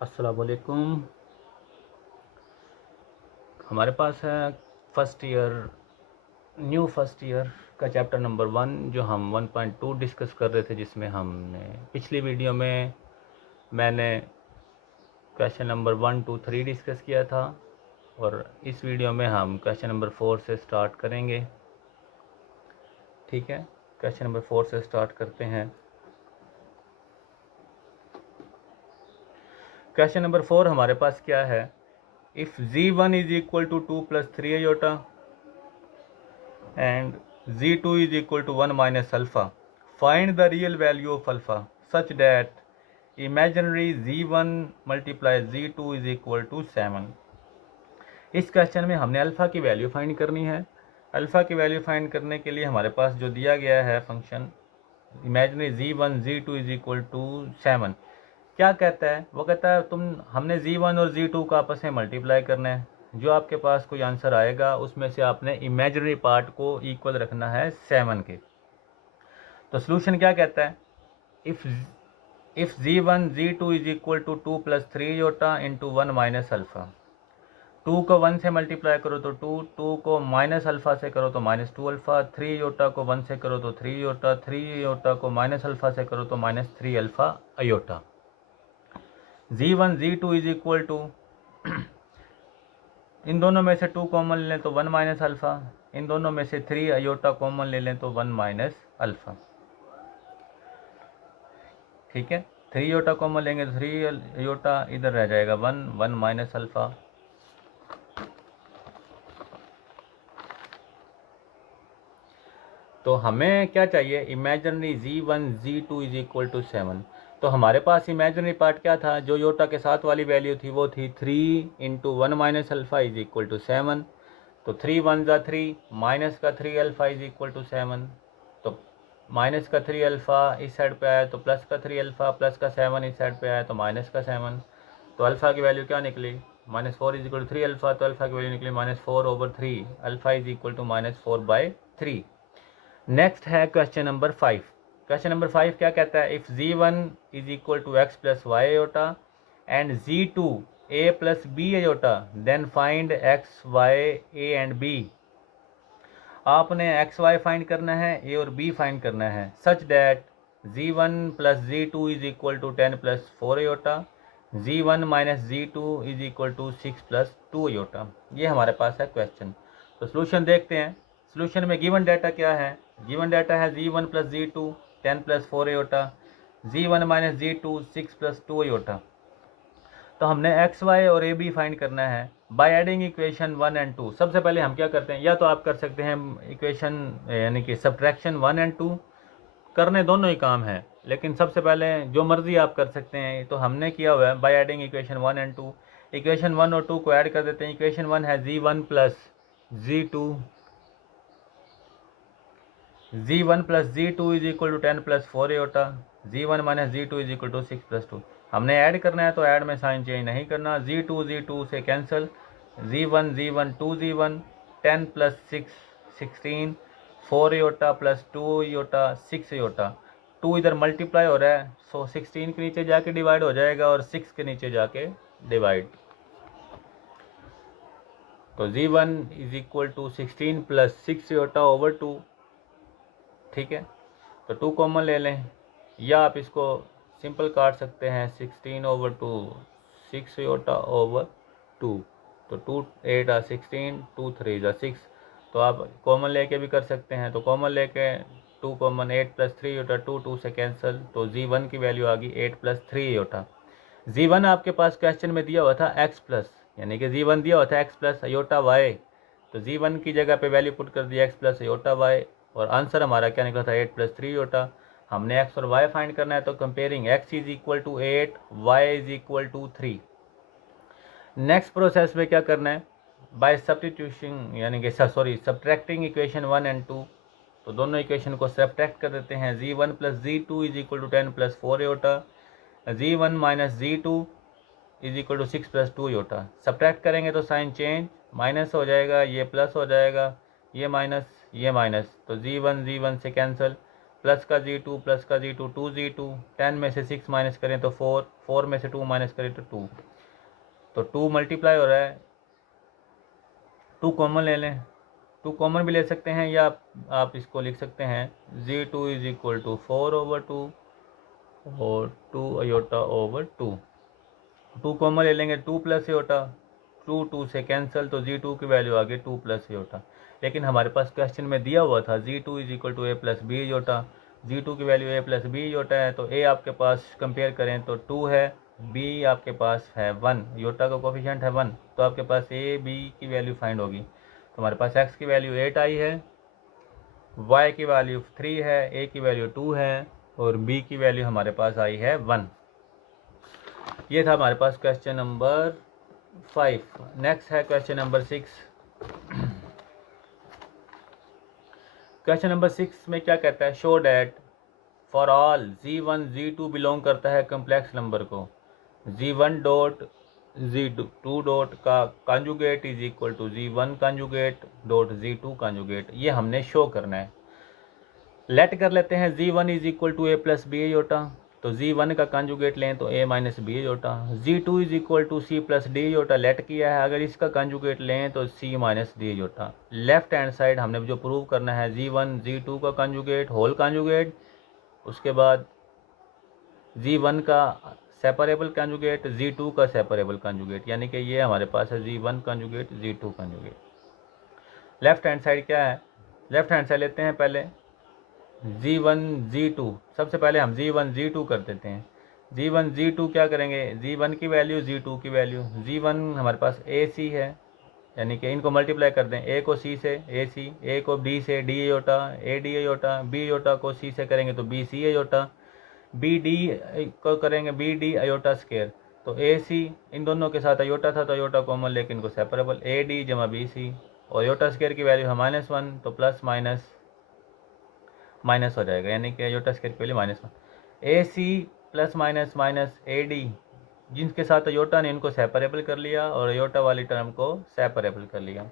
अस्सलाम वालेकुम। हमारे पास है फर्स्ट ईयर का चैप्टर नंबर 1 जो हम 1.2 डिस्कस कर रहे थे, जिसमें हमने पिछली वीडियो में मैंने क्वेश्चन नंबर 1, 2, 3 डिस्कस किया था और इस वीडियो में हम क्वेश्चन नंबर 4 से स्टार्ट करेंगे। ठीक है, क्वेश्चन नंबर 4 से स्टार्ट करते हैं। क्वेश्चन नंबर 4 हमारे पास क्या है? If z1 is equal to 2 plus 3 iota and z2 is equal to 1 minus alpha, find the real value of alpha such that imaginary z1 multiplies z2 is equal to 7। इस question में हमने alpha की value find करनी है। Alpha की value find करने के लिए हमारे पास जो दिया गया है function imaginary z1 z2 is equal to 7, क्या कहता है? वो कहता है हमने z1 और z2 को आपस में मल्टीप्लाई करना है। जो आपके पास कोई आंसर आएगा उसमें से आपने इमेजिनरी पार्ट को इक्वल रखना है 7 के। तो सॉल्यूशन क्या कहता है? If z1 z2 is equal to 2 plus 3 iota into 1 minus alpha. 2 को 1 से मल्टीप्लाई करो तो 2 को माइनस अल्फ़ा से करो तो माइनस 2 अल्फ़ा, 3 योटा को 1 से करो तो 3 योटा, 3 योटा को माइनस अल्फ़ा से करो तो minus 3 alpha iota. z1 z2 is equal to इन दोनों में से 2 कॉमन ले लें तो 1 माइनस अल्फ़ा, इन दोनों में से 3 अयोटा कॉमन ले लें तो 1 माइनस अल्फ़ा। ठीक है, 3 अयोटा कॉमन लेंगे तो 3 अयोटा, इधर रह जाएगा 1 माइनस अल्फ़ा। तो हमें क्या चाहिए? Imaginary z1 z2 is equal to 7। तो हमारे पास इमेजिनरी पार्ट क्या था? जो योटा के साथ वाली वैल्यू थी वो थी 3 into 1 minus alpha is equal to 7। तो 3 1 ज़ा 3, माइनस का 3 अल्फ़ा इज इक्वल टू 7। तो माइनस का 3 अल्फ़ा इस साइड पे आया तो प्लस का 3 अल्फ़ा, प्लस का 7 इस साइड पे आया तो माइनस का 7। तो अल्फ़ा की वैल्यू क्या निकली? -4 इज इक्वल टू 3 अल्फ़ा। तो अल्फ़ा की वैल्यू निकली -4/3। Alpha is equal to -4/3। Next है क्वेश्चन नंबर 5। क्वेश्चन नंबर 5 क्या कहता है? If z1 is equal to x plus y iota and z2 a plus B iota, then find x, y, a and b। आपने x, y find करना है, a और b find करना है, such that z1 plus z2 is equal to 10 plus 4 iota, z1 minus z2 is equal to 6 plus 2 iota. ये हमारे पास है question. तो सोल्यूशन देखते हैं। सोल्यूशन में गिवन डाटा क्या है? गिवन डाटा है z1 plus z2 10 plus 4 iota, z1 minus z2 6 plus 2 iota. तो हमने एक्स, वाई और ए बी फाइंड करना है बाय एडिंग इक्वेशन 1 एंड 2। सबसे पहले हम क्या करते हैं, या तो आप कर सकते हैं इक्वेशन यानी कि सब्ट्रैक्शन 1 एंड 2, करने दोनों ही काम है, लेकिन सबसे पहले जो मर्जी आप कर सकते हैं। तो हमने किया हुआ है by adding equation 1 and 2। Equation 1 और 2 को ऐड कर देते हैं। इक्वेशन 1 है z1 plus z2 is equal to 10 plus 4 iota, z1 minus z2 is equal to 6 plus 2। हमने ऐड करना है तो ऐड में साइन चेंज नहीं करना। z2 से cancel, z1 2z1, 10 plus 6 16, 4 iota plus 2 iota 6 iota. 2 इधर मल्टीप्लाई हो रहा है, सो 16 के नीचे जाके डिवाइड हो जाएगा और 6 के नीचे जाके डिवाइड। तो z1 is equal to 16 plus 6 iota over 2। ठीक है, तो 2 कॉमन ले लें, या आप इसको सिंपल काट सकते हैं 16/2, 6 अयोटा ओवर 2। तो 2 8 16, 2 3 6। तो आप कॉमन लेके भी कर सकते हैं। तो कॉमन लेके 2 कॉमन 8 प्लस 3 अयोटा 2 से कैंसिल। तो z1 की वैल्यू आ गई 8 प्लस 3 अयोटा। z1 आपके पास क्वेश्चन में दिया हुआ था x प्लस, यानी कि z1 दिया हुआ था x प्लस अयोटा y। तो z1 की जगह पे वैल्यू पुट कर दी x प्लस अयोटा y, और आंसर हमारा क्या निकला था 8 प्लस 3 अयोटा। हमने x और y फाइंड करना है, तो comparing x is equal to 8, y is equal to 3। Next process में क्या करना है? बाय सब्स्टिट्यूशन यानी कि सब्ट्रैक्टिंग इक्वेशन 1 एंड 2। तो दोनों इक्वेशन को सब्ट्रैक्ट कर देते हैं। z1 plus z2 is equal to 10 plus 4 iota, z1 minus z2 is equal to 6 plus 2 iota. Subtract करेंगे तो साइन चेंज, माइनस हो जाएगा, ये प्लस हो जाएगा, ये माइनस, ये माइनस। तो z1 से कैंसिल, प्लस का Z2 प्लस का Z2 2Z2, 10 में से 6 माइनस करें तो 4, 4 में से 2 माइनस करें तो 2, तो 2 मल्टीप्लाई हो रहा है, 2 कॉमन ले लें, 2 कॉमन भी ले सकते हैं, या आप इसको लिख सकते हैं Z2 इज इक्वल टू 4/2 और 2 अयोटा ओवर 2, 2 कॉमन ले लेंगे, 2 प्लस अयोटा, 2 2 से कैंसिल, तो Z2 की वैल्यू आ गई 2 प्लस अयोटा। लेकिन हमारे पास क्वेश्चन में दिया हुआ था Z2 is equal to A plus B iota, Z2 की value A plus B iota है, तो A आपके पास कंपेयर करें तो 2 है, B आपके पास है 1, अयोटा का कोफिशिएंट है 1, तो आपके पास A B की वैल्यू फाइंड होगी। तो हमारे पास x की वैल्यू 8 आई है, y की वैल्यू 3 है, A की वैल्यू 2 है और B की वैल्यू हमारे पास आई है 1। ये था हमारे पास क्वेश्चन नंबर 5। नेक्स्ट है क्वेश्चन नंबर 6। क्वेश्चन नंबर 6 में क्या कहता है, show that for all Z1 Z2 belong करता है कम्प्लेक्स नंबर को, Z1 डॉट Z2 डॉट का conjugate is equal to Z1 conjugate dot Z2 conjugate, ये हमने शो करना है। लेट कर लेते हैं Z1 is equal to A plus B iota, तो Z1 का कॉन्जुगेट लें तो A minus B iota, Z2 is equal to C plus D iota let किया है, अगर इसका कॉन्जुगेट लें तो C minus D iota. Left hand side हमने जो प्रूव करना है Z1 Z2 का कॉन्जुगेट होल कॉन्जुगेट, उसके बाद Z1 का सेपरेबल कॉन्जुगेट, Z2 का सेपरेबल कॉन्जुगेट, यानी कि ये हमारे पास है Z1 conjugate Z2 conjugate. Left hand side क्या है, लेफ्ट हैंड साइड लेते हैं पहले Z1 Z2, सबसे पहले हम Z1 Z2 कर देते हैं। Z1 Z2 क्या करेंगे, Z1 की वैल्यू Z2 की वैल्यू, Z1 हमारे पास AC है, यानी कि इनको मल्टीप्लाई कर दें, A को C से AC, A को B से D iota, AD iota, B iota को C से करेंगे तो BC अयोटा, BD को करेंगे BD अयोटा स्केयर, तो AC इन दोनों के साथ अयोटा था तो अयोटा कॉमन लेकिन इनको सेपरेबल, AD जमा BC और अयोटा स्केयर की वैल्यू है -1, तो प्लस माइनस माइनस हो जाएगा, यानी कि अयोटा स्केयर की value -1, AC plus minus minus AD, जिनके साथ अयोटा ने इनको सेपरेबल कर लिया और अयोटा वाली टर्म को सेपरेबल कर लिया।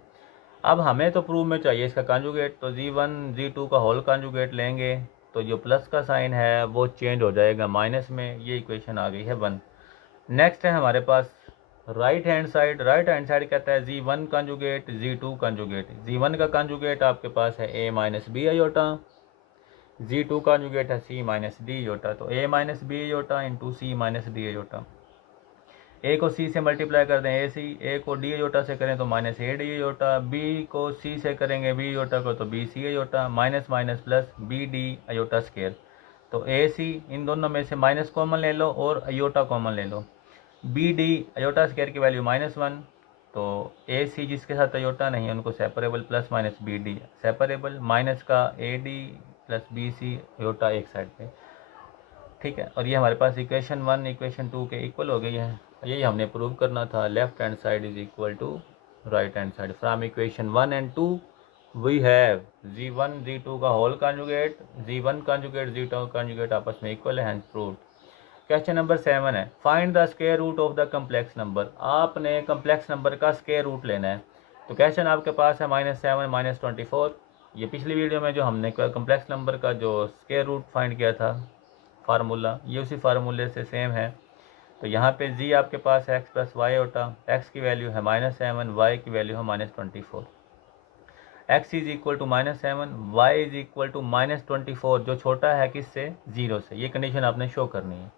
अब हमें तो प्रूव में चाहिए इसका कॉन्जुगेट, तो Z1 Z2 का होल कॉन्जुगेट लेंगे तो जो प्लस का साइन है वो चेंज हो जाएगा माइनस में, ये इक्वेशन आ गई है 1। नेक्स्ट है हमारे पास right hand side, right hand side कहता है Z1 conjugate Z2 conjugate, Z1 का कॉन्जुगेट आपके पास है A minus B iota, Z2 conjugate है C माइनस डी अयोटा, तो A minus B iota into C minus D iota, A को C से मल्टीप्लाई कर दें AC, A को D अयोटा से करें तो माइनस AD अयोटा, B को C से करेंगे B अयोटा को तो BC iota, minus minus plus BD iota square, तो AC इन दोनों में से माइनस कॉमन ले लो और अयोटा कॉमन ले लो, BD अयोटा स्केयर की वैल्यू -1, तो AC जिसके साथ अयोटा नहीं उनको separable, plus minus BD separable, minus का AD प्लस BC अयोटा एक साइड पे, ठीक है। और ये हमारे पास इक्वेशन 1 इक्वेशन 2 के इक्वल हो गई है, यही हमने प्रूव करना था, left hand side is equal to right hand side. From equation 1 and 2 we have Z1 Z2 का whole conjugate, Z1 conjugate Z2 conjugate आपस में इक्वल है, हैंस प्रूव्ड। क्वेश्चन नंबर 7 है, find the square root of the complex number, आपने complex number का square root लेना है। तो क्वेश्चन आपके पास है -7 -24, ये पिछली वीडियो में जो हमने कम्प्लेक्स नंबर का जो स्क्वायर रूट फाइंड किया था फार्मूला, ये उसी फार्मूले से सेम है। तो यहाँ पे जी आपके पास है x प्लस वाई होता, x की वैल्यू है -7, y की वैल्यू है -24, x is equal to -7, y is equal to -24, जो छोटा है किससे, 0 से, ये कंडीशन आपने शो करनी है।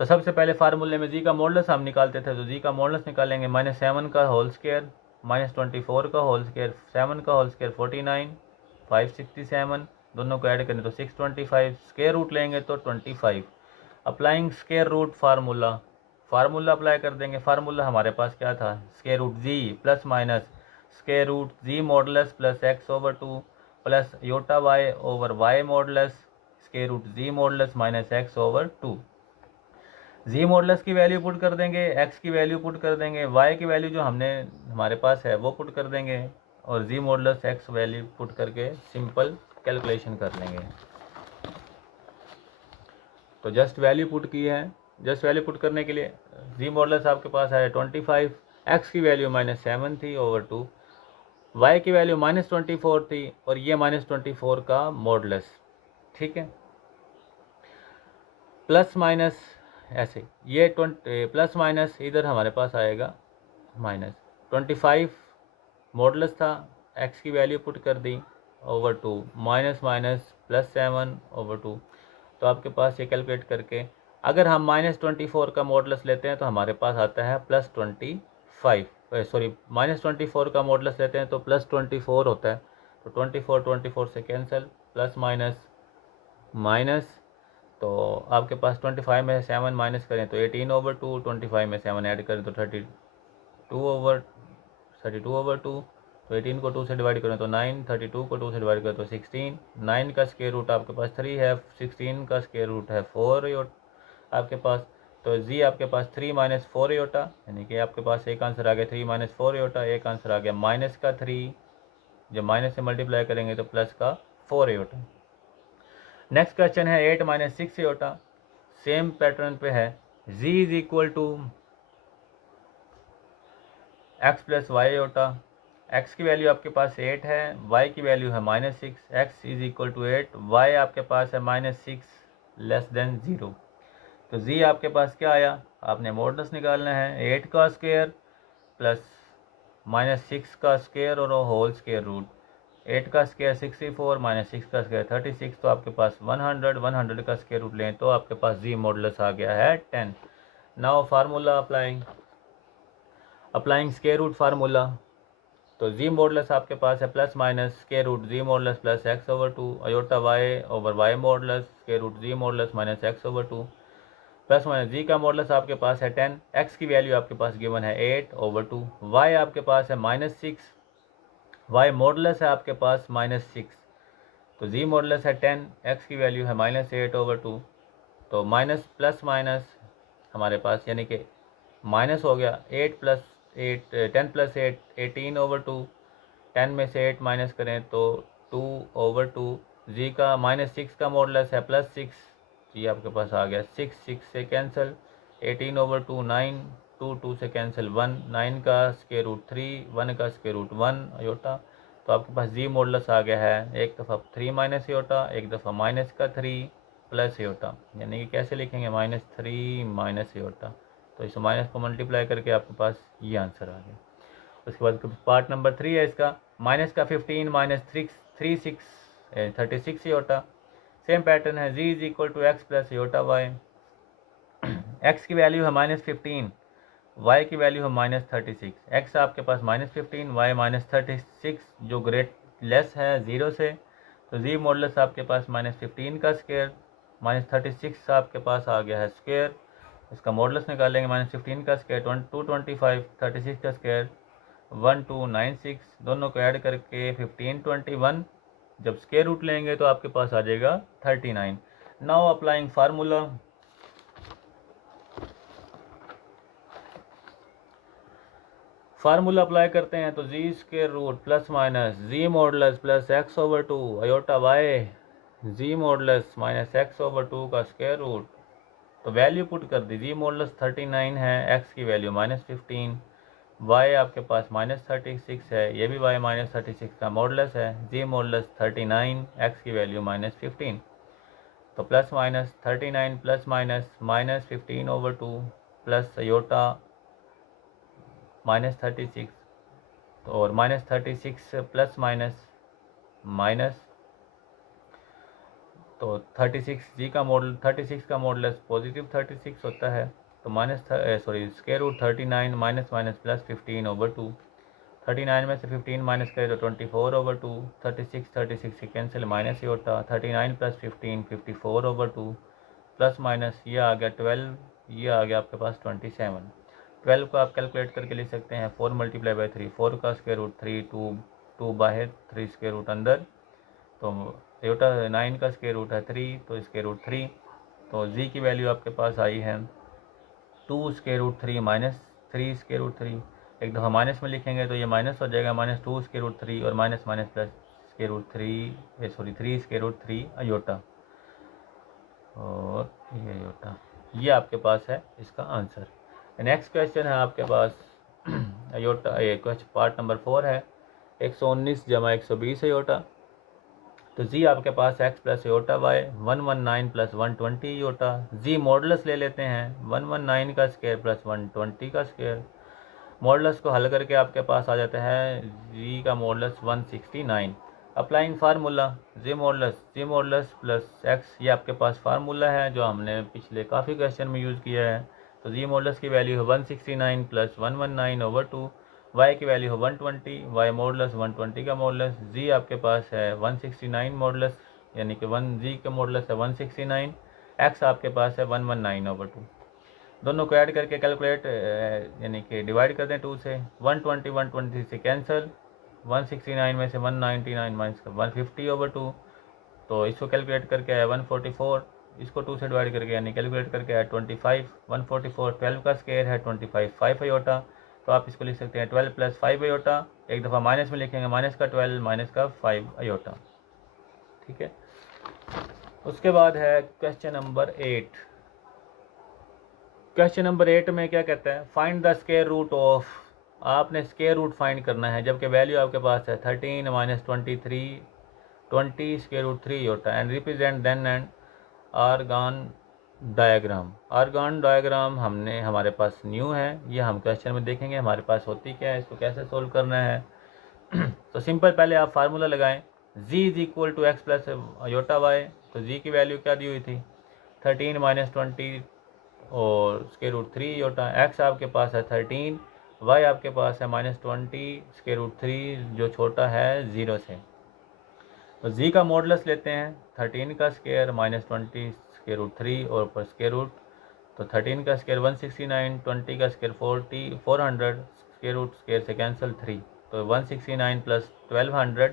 तो सबसे पहले फार्मूले में जी का मॉडल्स हम निकालते थे, तो जी का मॉडल्स निकालेंगे, -7 का होल स्क्वायर, -24 का होल स्क्वायर, 7 का होल स्क्वायर 49, 567, दोनों को ऐड करें तो 625, स्क्वायर रूट लेंगे तो 25। Applying square root formula, formula apply कर देंगे, फार्मूला हमारे पास क्या था, square root Z plus minus square root Z modulus plus x/2 plus iota Y over Y modulus square root Z modulus minus x/2। Z modulus की value put कर देंगे, x की वैल्यू पुट कर देंगे, y की value जो हमने हमारे पास है वो पुट कर देंगे और जी मॉडलस x वैल्यू पुट करके सिंपल कैलकुलेशन कर लेंगे। तो जस्ट वैल्यू पुट की है, जस्ट वैल्यू पुट करने के लिए जी मॉडलस आपके पास है 25, x की वैल्यू -7 थी ओवर 2, y की वैल्यू -24 थी और ये -24 का मॉडलस, ठीक है। प्लस माइनस ऐसे ये प्लस माइनस इधर हमारे पास आएगा माइनस 25 मॉडुलस था, एक्स की वैल्यू पुट कर दी over 2 minus minus plus 7 over 2। तो आपके पास ये कैलकुलेट करके अगर हम -24 का मॉडुलस लेते हैं तो हमारे पास आता है +25, सॉरी -24 का मॉडुलस लेते हैं तो +24 होता है। तो 24 से कैंसिल, प्लस माइनस माइनस, तो आपके पास 25 में 7 माइनस करें तो 18/2, 25 में 7 ऐड करें तो 32/2, तो 18 को 2 से डिवाइड करें तो 9, 32 को 2 से डिवाइड करें तो 16, 9 का स्क्वायर रूट आपके पास 3 है, 16 का स्क्वायर रूट है 4 आपके पास। तो जी आपके पास 3 - 4 योटा, यानी कि आपके पास एक आंसर आ गया 3 - 4 योटा, एक आंसर आ गया माइनस का 3, जब माइनस से मल्टीप्लाई करेंगे तो प्लस का 4 योटा। नेक्स्ट क्वेश्चन है 8 - 6 योटा, सेम पैटर्न पे है। z is equal to x plus y iota, x की वैल्यू आपके पास 8 है, y की वैल्यू है -6, x is equal to 8, y आपके पास है -6 लेस देन 0। तो z आपके पास क्या आया, आपने मॉडुलस निकालना है 8 का स्क्वायर प्लस -6 का स्क्वायर और होल स्क्वायर रूट। 8 का स्क्वायर 64 -6 का स्क्वायर 36, तो आपके पास 100 का स्क्वायर रूट लें तो आपके पास जी मॉडुलस आ गया है 10। Now formula applying square root formula. तो जी मॉडुलस आपके पास है plus minus square root Z modulus plus x/2 iota y over y modulus square root Z modulus minus x/2 plus minus Z का modulus आपके पास है 10, x की value आपके पास गिवन है 8/2, y आपके पास है -6, y मॉडुलस है आपके पास -6, तो जी मॉडुलस है 10, x की वैल्यू है -8/2। तो माइनस प्लस माइनस हमारे पास यानी कि माइनस हो गया 8 + 8 10 + 8 18/2, 10 में से 8 माइनस करें तो 2/2, जी का -6 का मॉडुलस है +6, जी आपके पास आ गया 6 से कैंसिल, 18/2 9, 2 से कैंसिल 1, 9 का स्क्वायर रूट 3, 1 का स्क्वायर रूट 1 योटा। तो आपके पास जी मॉडुलस आ गया है एक दफ़ा 3 माइनस योटा, एक दफ़ा माइनस का 3 प्लस योटा, यानी कि कैसे लिखेंगे -3 माइनस योटा। तो इस माइनस को मल्टीप्लाई करके आपके पास ये आंसर आ गया। उसके बाद पार्ट नंबर 3 है इसका, माइनस का 15 - 36 योटा, सेम पैटर्न है। z is equal to x plus iota y, x की वैल्यू है -15, y की वैल्यू है -36, x आपके पास -15, y -36 जो ग्रेट लेस है 0 से। तो z मॉडुलस आपके पास -15 का स्क्वायर -36 आपके पास आ गया है स्क्वायर, इसका मॉडुलस निकालेंगे -15 का स्क्वायर 225, 36 का स्क्वायर 1296, दोनों को ऐड करके 1521, जब स्क्वायर रूट लेंगे तो आपके पास आ जाएगा 39। Now applying formula. Formula apply करते हैं तो Z square root plus minus Z modulus plus x/2 iota Y Z modulus minus x/2 का स्क्वायर रूट। तो वैल्यू पुट कर दी, जी मॉडुलस 39 है, x की वैल्यू -15, y आपके पास -36 है, ये भी y -36 का मॉडुलस है, जी मॉडुलस 39, x की वैल्यू -15। तो plus minus 39 plus minus -15/2 plus iota -36, तो और -36 प्लस माइनस माइनस, तो 36 जी का मॉडल 36 का मॉडुलस पॉजिटिव 36 होता है। तो square root 39 minus minus plus 15/2, 39 में से 15 माइनस करें तो 24/2, 36 से कैंसिल माइनस ही होता, 39 प्लस 15 54/2 प्लस माइनस ये आ गया 12, ये आ गया आपके पास 27। 12 को आप कैलकुलेट करके लिख सकते हैं 4 × 3, 4 का स्क्वायर रूट 3, 2 बाहर 3 स्क्वायर रूट अंदर, तो योटा 9 का स्क्वायर रूट है 3, तो स्क्वायर रूट 3। तो जी की वैल्यू आपके पास आई है 2 square root 3 minus 3 square root 3, एक दफ़ा माइनस में लिखेंगे तो ये माइनस हो जाएगा -2 स्क्वायर रूट 3 और minus minus plus square root 3 3 square root 3 iota, और ये अयोटा, ये आपके पास है इसका आंसर। नेक्स्ट क्वेश्चन है आपके पास अयोटा, ये क्वेश्चन पार्ट नंबर 4 है, 119 + 120 अयोटा। तो जी आपके पास x plus iota Y 119 plus 120 iota. Z modulus ले लेते हैं 119 का स्क्वायर प्लस 120 का स्क्वायर। मॉडुलस को हल करके आपके पास आ जाता है जी का मॉडुलस 169। अप्लाइंग फार्मूला जी मॉडुलस प्लस एक्स, ये आपके पास फार्मूला है जो हमने पिछले काफ़ी क्वेश्चन में यूज़ किया है। तो जी मॉडुलस की वैल्यू है 169 प्लस 119/2, वाई की वैल्यू है 120, वाई मॉडुलस 120 का मॉडुलस, जी आपके पास है 169 मॉडुलस, यानी कि जी का मॉडुलस है 169, एक्स आपके पास है 119/2। दोनों को ऐड करके कैलकुलेट यानी कि डिवाइड कर दें 2 से। 120 से कैंसिल, 169 में से 199 माइनस का 150/2, तो इसको कैलकुलेट करके है 144, इसको 2 से डिवाइड करके यानी कैलकुलेट करके है 25। 144 12 का स्क्वायर है, 25 5 अयोटा, तो आप इसको लिख सकते हैं 12 प्लस 5 अयोटा। एक दफ़ा माइनस में लिखेंगे, माइनस का 12 माइनस का 5 अयोटा। ठीक है। उसके बाद है क्वेश्चन नंबर 8। क्वेश्चन नंबर 8 में क्या कहता है, find the square root of, आपने स्क्वायर रूट फाइंड करना है जबकि वैल्यू आपके पास है 13 माइनस 23 20 स्क्वायर रूट 3 होता है, and represent then and Argand diagram. Argand diagram हमने हमारे पास न्यू है, ये हम क्वेश्चन में देखेंगे हमारे पास होती क्या है, इसको कैसे सोल्व करना है। तो सिंपल पहले आप फार्मूला लगाएं, z is equal to x plus iota y. तो z की वैल्यू क्या दी हुई थी 13 माइनस 20 और स्क्वायर रूट 3 योटा। एक्स आपके पास है 13, वाई आपके पास है माइनस 20 स्क्वायर रूट 3 जो छोटा है 0 से। तो जी का मॉडुलस लेते हैं 13 का स्क्वायर माइनस 20 स्क्वायर रूट 3 और ऊपर स्क्वायर रूट। तो 13 का स्क्वायर 169, 20 का स्क्वायर 400 स्क्वायर रूट स्क्वायर से कैंसिल 3, तो 169 प्लस 1200,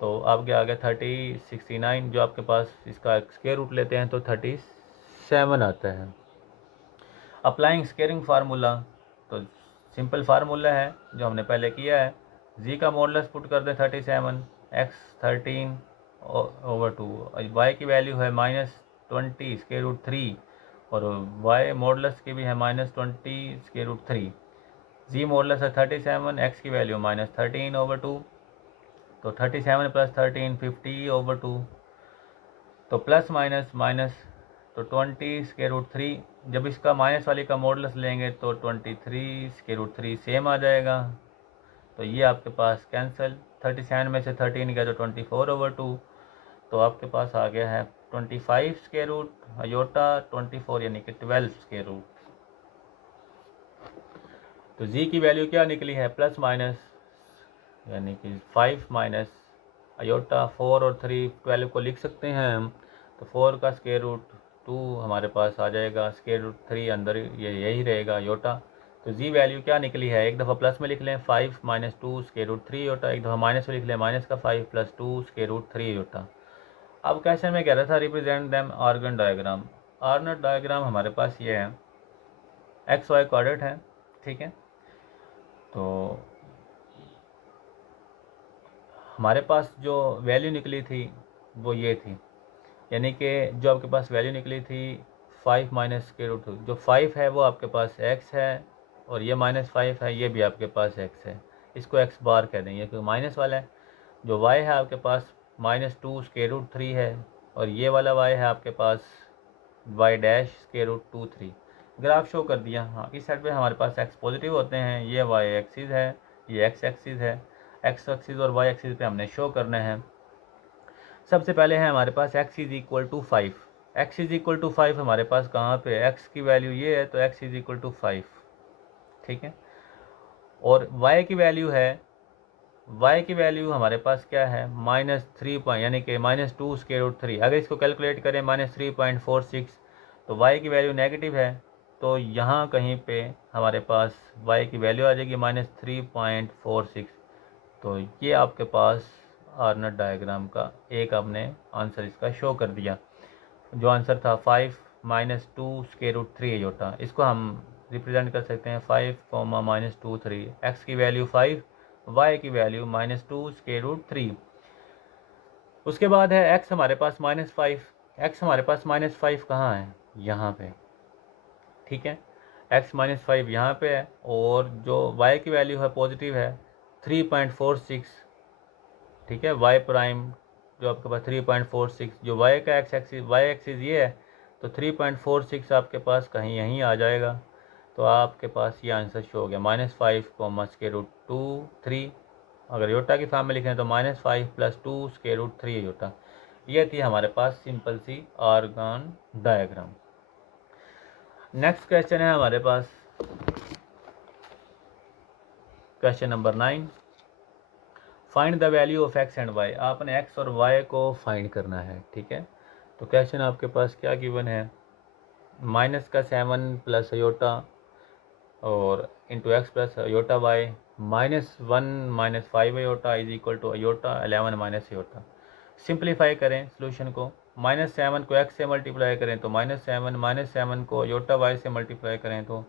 तो आपके आ गया 3069, जो आपके पास इसका स्क्वायर रूट लेते हैं तो 37 आता है। अप्लाइंग स्केयरिंग फार्मूला, तो सिंपल फार्मूला है जो हमने पहले किया है। जी का मॉडुलस पुट कर दें 37, एक्स 13/2, वाई की वैल्यू है -20 स्क्वायर रूट 3 और वाई मॉडुलस की भी है -20 स्क्वायर रूट 3। जी मॉडुलस है 37, एक्स की वैल्यू -13/2, तो 37 प्लस 13 50/2, तो प्लस माइनस माइनस, तो 20 स्क्वायर रूट 3, जब इसका माइनस वाले का मॉडुलस लेंगे तो 23 स्क्वायर रूट 3 सेम आ जाएगा। तो ये आपके पास कैंसिल, 37 में से 13 गया तो 24/2, तो आपके पास आ गया है 25 स्क्वायर रूट अयोटा 24 यानी कि 12 स्क्वायर रूट। तो जी की वैल्यू क्या निकली है प्लस माइनस यानी कि 5 माइनस अयोटा 4 और 3 12 को लिख सकते हैं हम, तो 4 का स्क्वायर रूट 2 हमारे पास आ जाएगा, स्क्वायर रूट 3 अंदर ये यही रहेगा योटा। तो जी वैल्यू क्या निकली है, एक दफ़ा प्लस में लिख लें 5 माइनस 2 स्क्वायर रूट 3 योटा, एक दफ़ा माइनस में लिख लें माइनस का 5 प्लस 2 स्क्वायर रूट 3 योटा। अब क्वेश्चन में कह रहा था represent them Argand diagram. Argand diagram हमारे पास ये है, एक्स वाई कोऑर्डिनेट है, ठीक है। तो हमारे पास जो वैल्यू निकली थी वो ये थी, यानी कि जो आपके पास वैल्यू निकली थी 5 माइनस स्क्वायर रूट 2, जो 5 है वो आपके पास x है और ये -5 है, ये भी आपके पास x है, इसको x बार कह देंगे क्योंकि माइनस वाला है। जो y है आपके पास -2 स्क्वायर रूट 3 है और ये वाला y है आपके पास y dash square root 2 3। Graph show कर दिया, हाँ इस साइड पे हमारे पास x पॉजिटिव होते हैं, ये y एक्सिस है, ये x एक्सिस है, x एक्सिस और y एक्सिस पे हमने शो करना है। सबसे पहले है हमारे पास x is equal to 5, x is equal to 5 हमारे पास कहाँ पे, x की वैल्यू ये है तो x इज इक्वल टू 5, ठीक है। और y की वैल्यू है, y की वैल्यू हमारे पास क्या है -3 यानी कि -2 स्क्वायर रूट 3। अगर इसको कैलकुलेट करें -3.46, तो y की वैल्यू नेगेटिव है, तो यहाँ कहीं पे हमारे पास y की वैल्यू आ जाएगी -3.46। तो ये आपके पास आर्नट डायग्राम का एक आपने आंसर इसका शो कर दिया, जो आंसर था 5 माइनस 2 स्क्वायर रूट 3 अयोटा। इसको हम रिप्रेजेंट कर सकते हैं 5, -2 3, एक्स की वैल्यू 5, वाई की वैल्यू -2 स्क्वायर रूट 3। उसके बाद है एक्स हमारे पास -5, एक्स हमारे पास -5 कहाँ है, यहाँ पे, ठीक है। एक्स -5 यहाँ पे है और जो वाई की वैल्यू है पॉजिटिव है 3.46, ठीक है। वाई प्राइम जो आपके पास 3.46, जो वाई का वाई एक्सिस ये है, तो 3.46 आपके पास कहीं यहीं आ जाएगा। तो आपके पास ये आंसर शो हो गया -5, √2 3। अगर योटा की फॉर्म में लिखें तो -5 + 2 √3 योटा। ये थी हमारे पास सिंपल सी आर्गन डायग्राम। नेक्स्ट क्वेश्चन है हमारे पास question number 9। Find the value of x and y। आपने x और y को फाइंड करना है, ठीक है। तो क्वेश्चन आपके पास क्या गिवन है, -7 + अयोटा और into x plus iota y, -1 - 5 iota is equal to iota 11 - iota. Simplify करें सोल्यूशन को, -7 को x से मल्टीप्लाई करें तो -7, -7 को अयोटा y से मल्टीप्लाई करें तो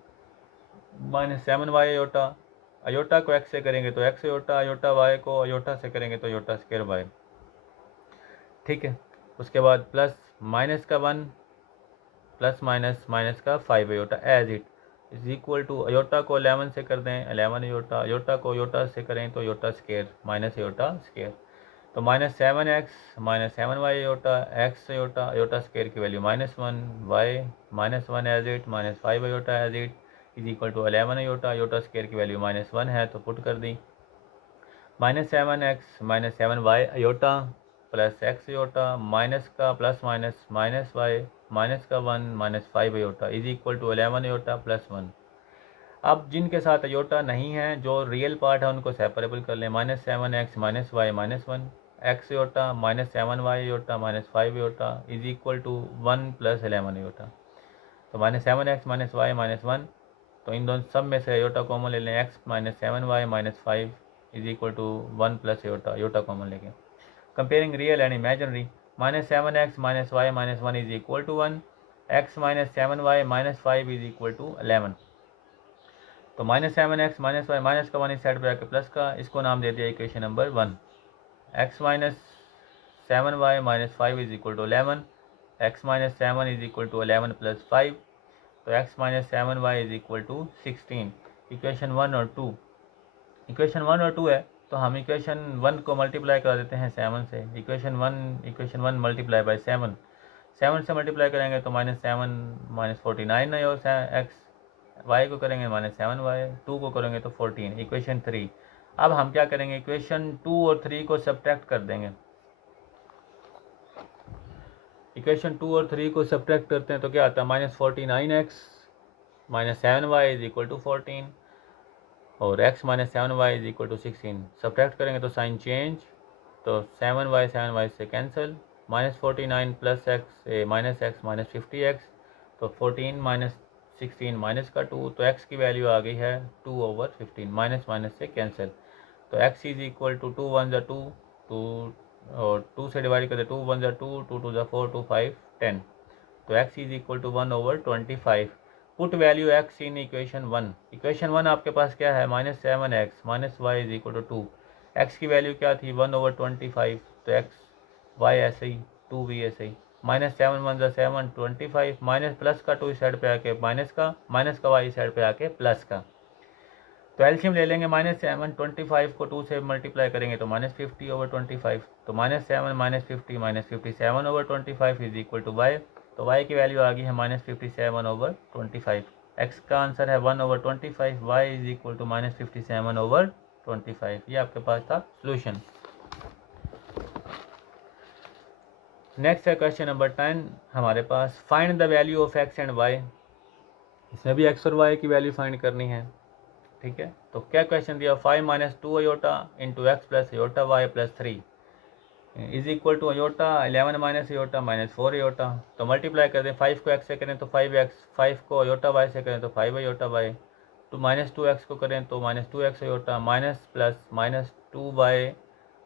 -7y अयोटा, अयोटा को x से करेंगे तो x अयोटा, अयोटा y को अयोटा से करेंगे तो अयोटा स्क्वायर y, ठीक है। उसके बाद प्लस माइनस का 1 प्लस माइनस का 5 iota as it is equal to iota को 11 से कर दें 11 अयोटा, अयोटा को अयोटा से करें तो iota square minus iota square. तो -7x -7y iota x iota, iota square की value -1, y -1 as it, -5 iota as it is equal to 11 iota, iota square की वैल्यू -1 है तो पुट कर दी। -7x -7y iota plus x iota minus का plus minus -y minus का 1 -5 iota is equal to 11 iota plus 1। अब जिनके साथ अयोटा नहीं है, जो रियल पार्ट है उनको सेपरेबल कर लें। -7x -y -1 x iota -7y iota -5 iota is equal to 1 + 11 iota. तो -7x -y -1, तो इन दोनों सब में से अयोटा कॉमन ले लें, x -7y -5 is equal to 1 + iota, iota common लेंगे। Comparing real and imaginary, -7x -y -1 is equal to 1, x -7y -5 is equal to 11। तो -7x -y माइनस का 1 इस साइड पे आके प्लस का, इसको नाम दे दिया equation number 1। x -7y -5 is equal to 11, x -7 is equal to 11 + 5, तो x -7y is equal to 16। Equation 1 और 2, इक्वेशन 1 और 2 है तो हम इक्वेशन 1 को मल्टीप्लाई कर देते हैं 7 से। इक्वेशन 1 मल्टीप्लाई बाय 7, 7 से मल्टीप्लाई करेंगे तो -7 -49 है, और x y को करेंगे -7y, 2 को करेंगे तो 14। इक्वेशन 3, अब हम क्या करेंगे, इक्वेशन 2 और 3 को सब्ट्रैक्ट कर देंगे। इक्वेशन 2 और 3 को सब्ट्रैक्ट करते हैं तो क्या आता है, -49x -7y is equal to 14 और x -7y is equal to 16। Subtract करेंगे तो साइन चेंज, तो 7y से कैंसिल, -49 + x -50x, तो 14 - 16 माइनस का 2, तो x की वैल्यू आ गई है 2/15, माइनस माइनस से कैंसिल। तो x इज इक्वल टू 2 1 2 2 और 2 से डिवाइड कर दे, 2 1 2 2 2 4 2 5 10, तो x is equal to 1/25। Put value x in equation 1। Equation 1 आपके पास क्या है, -7x -y is equal to 2, x की वैल्यू क्या थी 1/25, तो x y ऐसे ही, 2 भी ऐसे ही, -7 1 7 25, माइनस प्लस का 2 इस साइड पे आके माइनस का y इस साइड पे आके प्लस का। तो एल्शियम ले लेंगे, -7 25 को 2 से मल्टीप्लाई करेंगे तो -50/25, तो -7 -50 -57/25 इज इक्वल टू y, तो y की वैल्यू आ गई है -57/25। x का आंसर है 1/25, y इज इक्वल टू -57/25। ये आपके पास था सोल्यूशन। नेक्स्ट है क्वेश्चन नंबर 10 हमारे पास, find the value of x and y। इसमें भी x और y की वैल्यू फाइंड करनी है, ठीक है। तो क्या क्वेश्चन दिया, 5 - 2 iota into x plus iota y plus 3 is equal to iota 11 - iota -4 iota. तो मल्टीप्लाई कर दें, 5 को x से करें तो 5x, 5 को अयोटा y से करें तो 5 अयोटा y, तो -2x को करें तो -2x iota minus plus -2y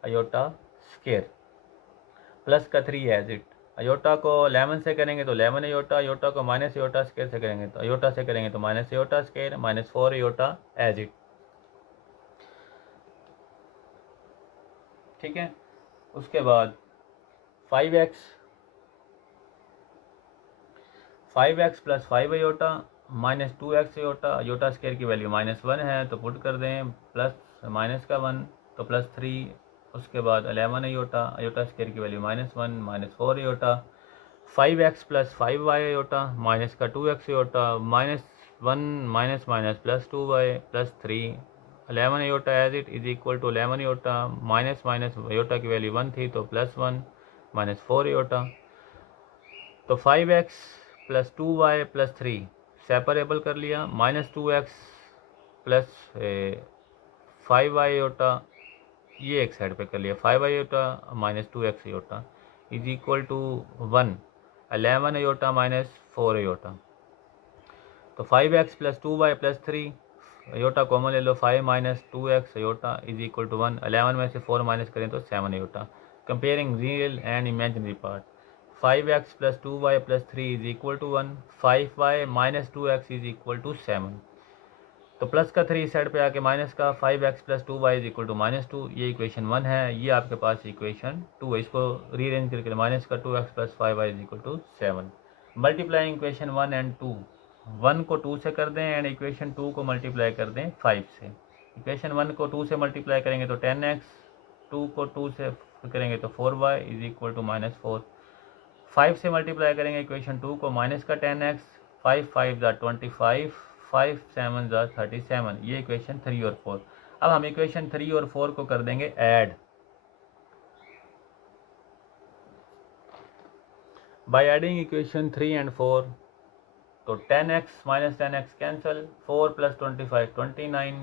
iota square, plus का 3 एज इट। अयोटा को 11 से करेंगे तो 11 अयोटा, अयोटा को माइनस अयोटा स्क्वायर से करेंगे तो अयोटा से करेंगे तो minus iota square -4 iota as it, ठीक है। उसके बाद 5x plus 5 iota -2x iota, iota square की वैल्यू -1 है तो पुट कर दें, प्लस माइनस का 1 तो +3, उसके बाद 11 अयोटा, अयोटा स्क्वायर की value -1 -4 iota, 5x plus 5y iota, minus का 2x iota, -1 minus minus plus 2y plus 3, 11 iota as it is equal to 11 iota, minus minus iota की वैल्यू 1 थी तो +1 -4 अयोटा। तो 5x plus 2y plus 3 separable कर लिया, -2x plus 5y aorta ये एक side पे कर लिया, 5y iota -2x iota is equal to 1 11 iota -4 iota. तो 5x plus 2y plus 3 iota common ले लो, 5 minus 2x iota is equal to 1, 11 में से 4 माइनस करें तो 7 iota. Comparing real and imaginary part, 5x plus 2y plus 3 is equal to 1, 5y minus 2x is equal to 7। तो plus का 3 इस side पे आके माइनस का 5x plus 2y is equal to -2, ये इक्वेशन 1 है, ये आपके पास इक्वेशन 2 है। इसको रीअरेंज करके माइनस का 2x plus 5y is equal to 7। Multiplying equation 1 and 2, 1 को 2 से कर दें एंड इक्वेशन 2 को मल्टीप्लाई कर दें 5 से। इक्वेशन 1 को 2 से मल्टीप्लाई करेंगे तो 10x, 2 को 2 से करेंगे तो 4y इज इक्वल टू -4, 5 से मल्टीप्लाई करेंगे इक्वेशन 2 को, माइनस का 10x, 5 5 ज़ा 25, 5 7 ज़ा 37, ये इक्वेशन 3 और 4। अब हम इक्वेशन 3 और 4 को कर देंगे add. By adding equation 3 and 4, तो 10x minus 10x cancel, 4 plus 25 29,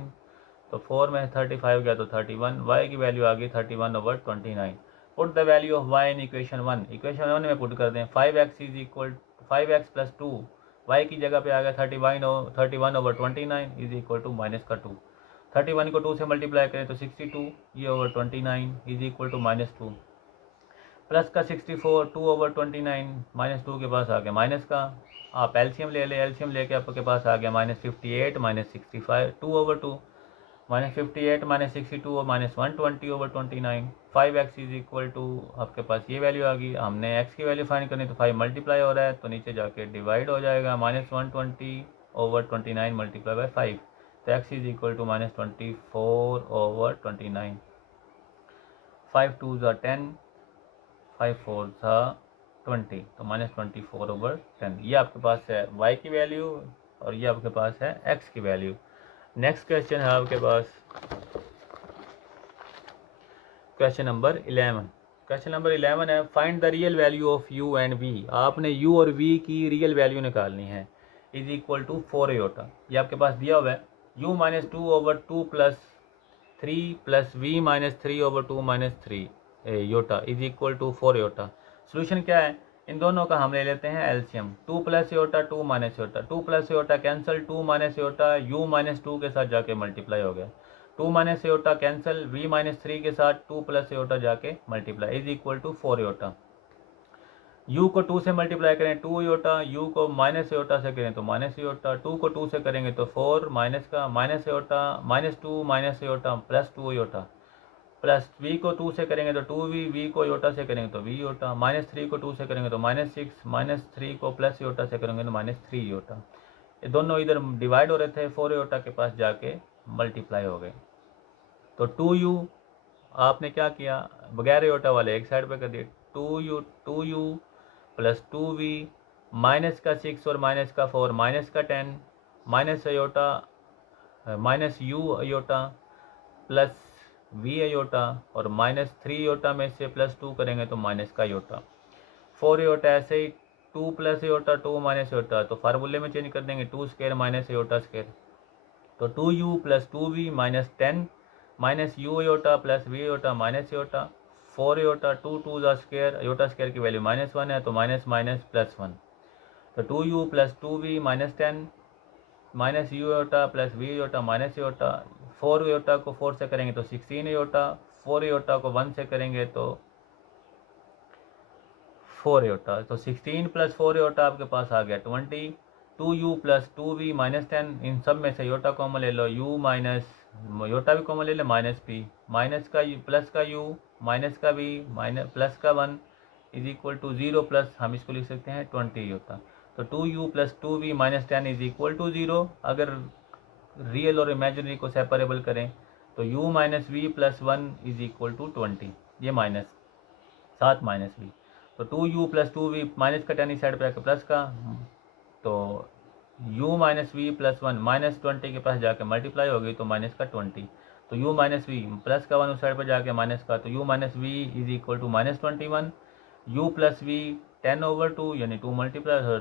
तो 4 में 35 गया तो 31, y की वैल्यू आ गई 31/29। Put the value of y in equation 1, equation 1 में पुट कर दें, 5x is equal 5x plus 2, y की जगह पे आ गया 31/29 इज इक्वल टू -2, 31 को 2 से मल्टीप्लाई करें तो 62, ये over 29 is equal to -2, plus का 64, 2/29 -2 के पास आ गया माइनस का, आप एलसीएम ले लें, एलसीएम लेके आपके पास आ गया -58 -65, 2/2, -58 -62 और -120/29, 5x इज इक्वल टू आपके पास ये वैल्यू आ गई। हमने x की वैल्यू फाइंड करनी तो 5 मल्टीप्लाई हो रहा है तो नीचे जाके डिवाइड हो जाएगा, -120/29 मल्टीप्लाई बाय 5, तो x इज इक्वल टू -24/29, 5 2 ज़ा 10, 5 4 ज़ा 20, तो -24/10, ये आपके पास है y की वैल्यू और ये आपके पास है x की वैल्यू। नेक्स्ट क्वेश्चन है आपके पास क्वेश्चन नंबर 11। क्वेश्चन नंबर 11 है, find the real value of u and v। आपने u और v की रियल वैल्यू निकालनी है, इज इक्वल टू 4 अयोटा, ये आपके पास दिया हुआ है, u minus 2/2 plus 3 plus v minus 3/2 minus 3 iota is equal to 4 iota. Solution क्या है, इन दोनों का हम ले लेते हैं LCM, 2 plus iota 2 minus iota, 2 plus iota cancel, 2 minus iota u minus 2 के साथ जाके मल्टीप्लाई हो गया, 2 minus iota cancel, v minus 3 के साथ 2 प्लस योटा जाके multiply is equal to 4 Yotta. u को 2 से मल्टीप्लाई करें 2 योटा, u को माइनस योटा से करें तो माइनस योटा, 2 को 2 से करेंगे तो 4, माइनस का minus iota -2 minus iota plus 2 iota, plus v को 2 से करेंगे तो 2v, v को योटा से करेंगे तो v योटा, -3 को 2 से करेंगे तो -6, -3 को प्लस योटा से करेंगे तो -3 योटा। ये दोनों इधर डिवाइड हो रहे थे, 4 योटा के पास जाके मल्टीप्लाई हो गए। तो 2u आपने क्या किया, बगैर योटा वाले एक साइड पे कर दिए, 2u प्लस 2v, माइनस का 6 और माइनस का 4, माइनस का 10, minus iota minus u iota plus v iota और -3 योटा में से +2 करेंगे तो माइनस का योटा, 4 योटा ऐसे ही, 2 प्लस योटा 2 माइनस योटा, तो फार्मूले में चेंज कर देंगे, 2 स्क्वायर माइनस योटा स्क्वायर, तो 2u plus 2v minus 10 minus u iota plus v iota minus iota, 4 iota 2 2 ज़ा स्क्वायर, योटा स्क्वायर की वैल्यू -1 है तो माइनस माइनस +1, तो 2u plus 2v minus 10 minus u iota plus v iota minus iota, 4 iota को 4 से करेंगे तो 16 Yotta, 4 iota को 1 से करेंगे तो 4 योटा, तो 16 प्लस 4 योटा आपके पास आ गया 20, 2u प्लस 2v माइनस 10, इन सब में से योटा कॉमन ले लो, u माइनस योटा भी कॉमन ले लो, माइनस p, माइनस का प्लस का u माइनस का v माइनस प्लस का 1 इज इक्वल टू 0, प्लस हम इसको लिख सकते हैं 20 योटा, तो 2u plus 2v minus 10 is equal to 0। अगर रियल और इमेजिनरी को सेपरेबल करें तो u minus V plus 1 is equal to 20, ये माइनस 7 माइनस वी, तो 2u प्लस 2v, माइनस का 10 इस साइड पर आकर प्लस का, तो u minus V plus 1 minus 20 के पास जाके मल्टीप्लाई हो गई तो माइनस का 20, तो u माइनस वी प्लस का 1 उस साइड पर जाके माइनस का, तो u minus V is equal to minus 21, u plus V 10/2 यानी 2 मल्टीप्लाई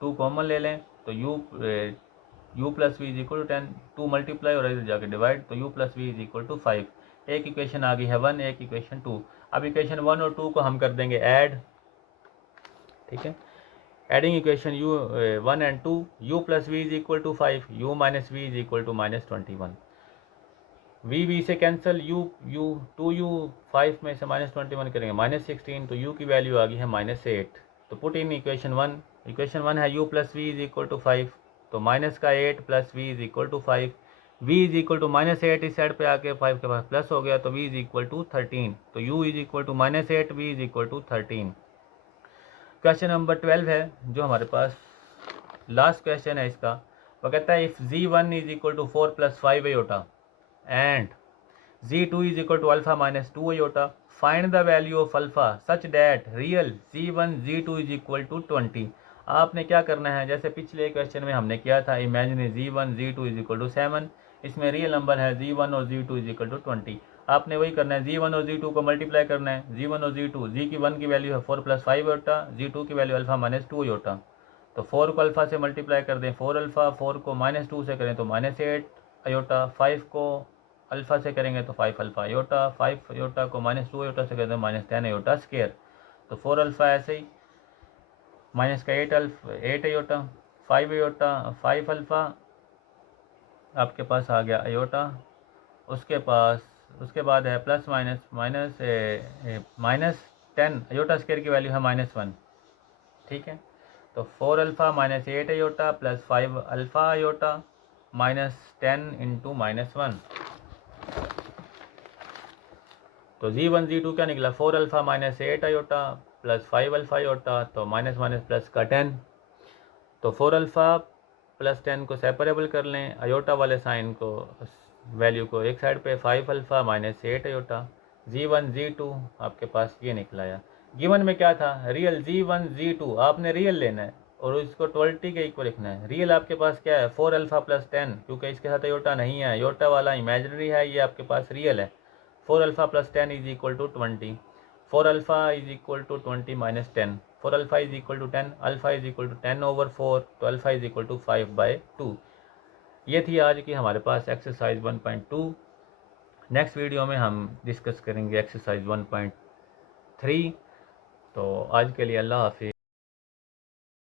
2 कॉमन ले लें तो u plus V is equal to 10, 2 multiply और इधर जाके डिवाइड, तो u plus V is equal to 5। एक इक्वेशन आ गई है 1, एक इक्वेशन 2। अब इक्वेशन 1 और 2 को हम कर देंगे ऐड, ठीक है। Adding equation u 1 and 2, u plus V is equal to 5, u minus V is equal to minus 21, v से कैंसिल, u 2u 5 में से माइनस 21 करेंगे माइनस 16, तो u की वैल्यू आ गई है माइनस 8। तो पुट इन इक्वेशन 1, इक्वेशन 1 है u plus V is equal to 5, तो माइनस का 8 plus V is equal to 5, v is equal to minus 8 इस साइड पे आके 5 के पास प्लस हो गया, तो v इज इक्वल टू 13, तो u is equal to minus 8, v is equal to 13। Question number 12 है जो हमारे पास लास्ट क्वेश्चन है इसका, वो कहता है if z1 is equal to 4 plus 5 iota and z2 is equal to alpha minus 2 iota, find the value of alpha such that real z1 z2 is equal to 20। आपने क्या करना है, जैसे पिछले क्वेश्चन में हमने किया था imaginary z1 z2 is equal to 7, इसमें रियल नंबर है z1 और z2 is equal to 20। आपने वही करना है, z1 और z2 को मल्टीप्लाई करना है, z1 और z2, z की 1 की वैल्यू है 4 प्लस 5 आयोटा, z2 की वैल्यू अल्फा माइनस 2 आयोटा, तो 4 को अल्फा से मल्टीप्लाई कर दें 4 अल्फा, 4 को माइनस 2 से करें तो माइनस 8 आयोटा, 5 को अल्फा से करेंगे तो 5 अल्फा आयोटा, 5 आयोटा को माइनस 2 आयोटा से करें तो माइनस 10 आयोटा स्क्वायर, तो 4 अल्फा ऐसे ही, माइनस का 8 आयोटा, 5 आयोटा, 5 अल्फा आपके पास आ गया आयोटा, उसके बाद है plus minus minus 10 iota square की वैल्यू है माइनस 1, ठीक है। तो 4 alpha minus 8 iota plus 5 alpha iota minus 10 into minus 1, तो z1 z2 क्या निकला, 4 alpha minus 8 iota plus 5 alpha iota, तो माइनस माइनस प्लस का 10, तो 4 अल्फा प्लस 10 को सेपरेबल कर लें, आयोटा वाले साइन को वैल्यू को एक साइड पे, 5 alpha minus 8 iota, z1 z2 आपके पास ये निकलाया। गिवन में क्या था, रियल z1 z2 आपने रियल लेना है और इसको 20 के इक्वल लिखना है। रियल आपके पास क्या है 4 अल्फा प्लस 10, क्योंकि इसके साथ आयोटा नहीं है, आयोटा वाला इमेजिनरी है, ये आपके पास रियल है। 4 alpha plus 10 is equal to 20, 4 alpha is equal to 20 minus 10, 4 alpha is equal to 10, alpha is equal to 10/4, तो अल्फा इज इक्वल टू 5/2। ये थी आज की हमारे पास एक्सरसाइज 1.2। नेक्स्ट वीडियो में हम डिस्कस करेंगे एक्सरसाइज 1.3। तो आज के लिए अल्लाह हाफिज़।